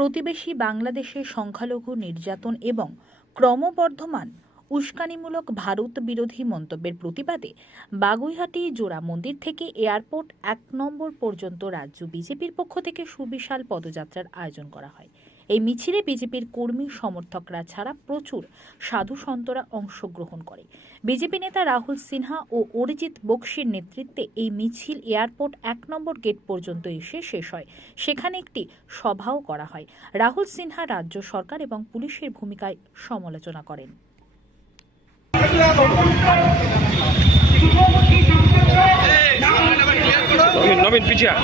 প্রতিবেশী বাংলাদেশে সংখ্যালঘু নির্যাতন এবং ক্রমবর্ধমান উস্কানিমূলক ভারত বিরোধী মন্তব্যের প্রতিবাদে বাগুইহাটি জোড়া মন্দির থেকে এয়ারপোর্ট এক নম্বর পর্যন্ত রাজ্য বিজেপির পক্ষ থেকে সুবিশাল পদযাত্রার আয়োজন করা হয়। এই মিছিলে বিজেপির কর্মী সমর্থকরা ছাড়া প্রচুর সাধু সন্তরা অংশগ্রহণ করে। বিজেপি নেতা রাহুল সিনহা ও অরিজিৎ বক্সির নেতৃত্বে এই মিছিল এয়ারপোর্ট এক নম্বর গেট পর্যন্ত এসে শেষ হয়। সেখানে একটি সভাও করা হয়। রাহুল সিনহা রাজ্য সরকার এবং পুলিশের ভূমিকায় সমালোচনা করেন। নবীন পিছিয়া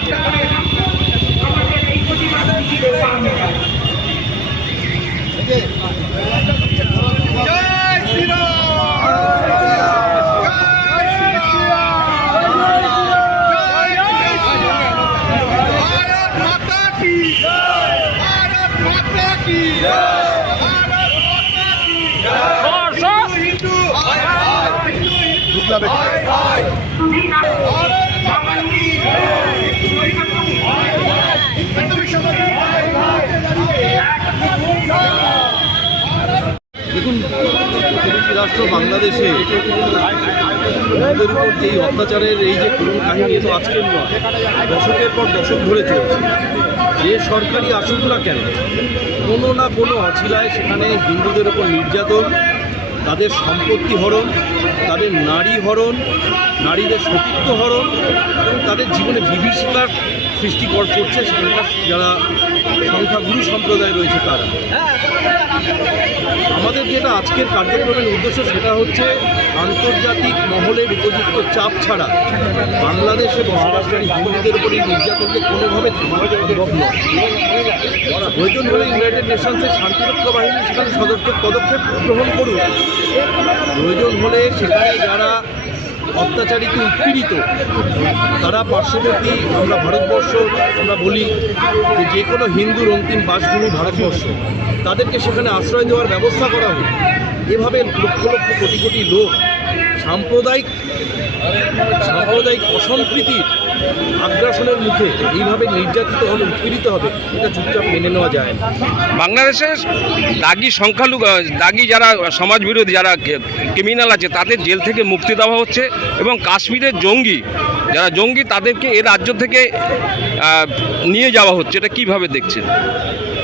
প্রতিবেশী রাষ্ট্র বাংলাদেশে হিন্দুদের উপর এই অত্যাচারের এই যে করুণ কাহিনী তো আজকের নয়, দশকের পর দশক ধরে চলছে। যে সরকারি না কেন, কোনো না কোনো অছিলায় সেখানে হিন্দুদের উপর নির্যাতন তাদের সম্পত্তি হরণ, তাদের নারী হরণ, নারীদের সতীত্ব হরণ, এবং তাদের জীবনে বিভীষিকার সৃষ্টি কর- করছে সেখানকার যারা সংখ্যাগুরু সম্প্রদায় রয়েছে তারা। আমাদের যেটা আজকের কার্যক্রমের উদ্দেশ্য সেটা হচ্ছে আন্তর্জাতিক মহলের উপযুক্ত চাপ ছাড়া বাংলাদেশে বসবাসকারী হিন্দুদের উপর নির্যাতনকে কোনোভাবে সম্ভব নয় প্রয়োজন হলে ইউনাইটেড নেশনসের শান্তিরক্ষা বাহিনী সেখানে সদর্থক পদক্ষেপ গ্রহণ করুন প্রয়োজন হলে সেখানে যারা অত্যাচারিত, উৎপীড়িত। তারা পার্শ্ববর্তী, আমরা ভারতবর্ষ, আমরা বলি যে যে কোনো হিন্দুর অন্তিম বাসভূমি ভারতবর্ষ, তাদেরকে সেখানে আশ্রয় দেওয়ার ব্যবস্থা করা হোক। এভাবে লক্ষ লক্ষ কোটি কোটি লোক সাম্প্রদায়িক সাম্প্রদায়িক অসম্প্রীতির আগ্রাসনের মুখে এইভাবে নির্যাতিত হলে উৎপীড়িত হবে, এটা চুপচাপ মেনে নেওয়া যায় না। বাংলাদেশের দাগি সংখ্যালঘু দাগি যারা সমাজ বিরোধী, যারা ক্রিমিনাল আছে, তাদের জেল থেকে মুক্তি দেওয়া হচ্ছে এবং কাশ্মীরের জঙ্গি যারা জঙ্গি তাদেরকে এ রাজ্য থেকে নিয়ে যাওয়া হচ্ছে, এটা কীভাবে দেখছেন?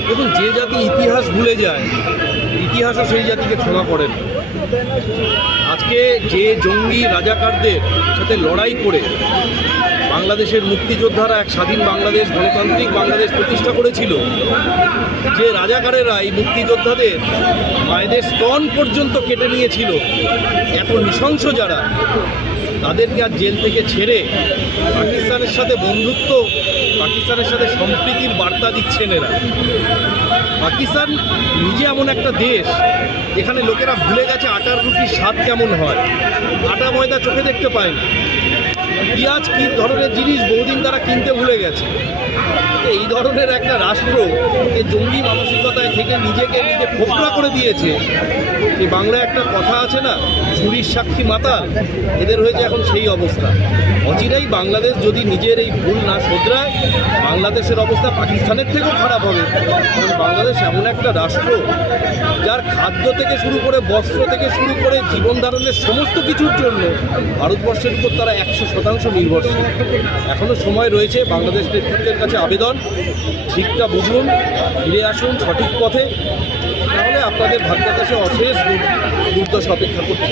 দেখুন, যে জাতি ইতিহাস ভুলে যায়, ইতিহাসও সেই জাতিকে ক্ষমা করে না। আজকে যে জঙ্গি রাজাকারদের সাথে লড়াই করে বাংলাদেশের মুক্তিযোদ্ধারা এক স্বাধীন বাংলাদেশ, গণতান্ত্রিক বাংলাদেশ প্রতিষ্ঠা করেছিল, যে রাজাকারেরা এই মুক্তিযোদ্ধাদের মায়েদের স্তন পর্যন্ত কেটে নিয়েছিল, এত নৃশংস যারা তাদেরকে আর জেল থেকে ছেড়ে পাকিস্তানের সাথে বন্ধুত্ব, পাকিস্তানের সাথে সম্প্রীতির বার্তা দিচ্ছেন এরা। পাকিস্তান নিজে এমন একটা দেশ, যেখানে লোকেরা ভুলে গেছে আটার রুটির স্বাদ কেমন হয়। আটা ময়দা চোখে দেখতে পায় না। পেঁয়াজ কী ধরনের জিনিস বহুদিন তারা কিনতে ভুলে গেছে? এই ধরনের একটা রাষ্ট্র যে জঙ্গি মানসিকতায় থেকে নিজেকে নিজে ফোকরা করে দিয়েছে। যে বাংলায় একটা কথা আছে না চুরির সাক্ষী মাতাল, এদের হয়েছে এখন সেই অবস্থা। অচিরাই বাংলাদেশ যদি নিজের এই ভুল না শোধরায়, বাংলাদেশের অবস্থা পাকিস্তানের থেকেও খারাপ হবে। কারণ বাংলাদেশ এমন একটা রাষ্ট্র, যার খাদ্য থেকে শুরু করে বস্ত্র থেকে শুরু করে জীবন ধারণের সমস্ত কিছুর জন্য ভারতবর্ষের উপর তারা একশো শতাংশ নির্ভরশীল। এখনও সময় রয়েছে বাংলাদেশ নেতৃত্বের কাছে আবেদন, ঠিকটা বুঝুন, ফিরে আসুন সঠিক পথে, তাহলে আপনাদের ভাগ্যের কাছে অশেষ দুর- দুর্দশা অপেক্ষা করতে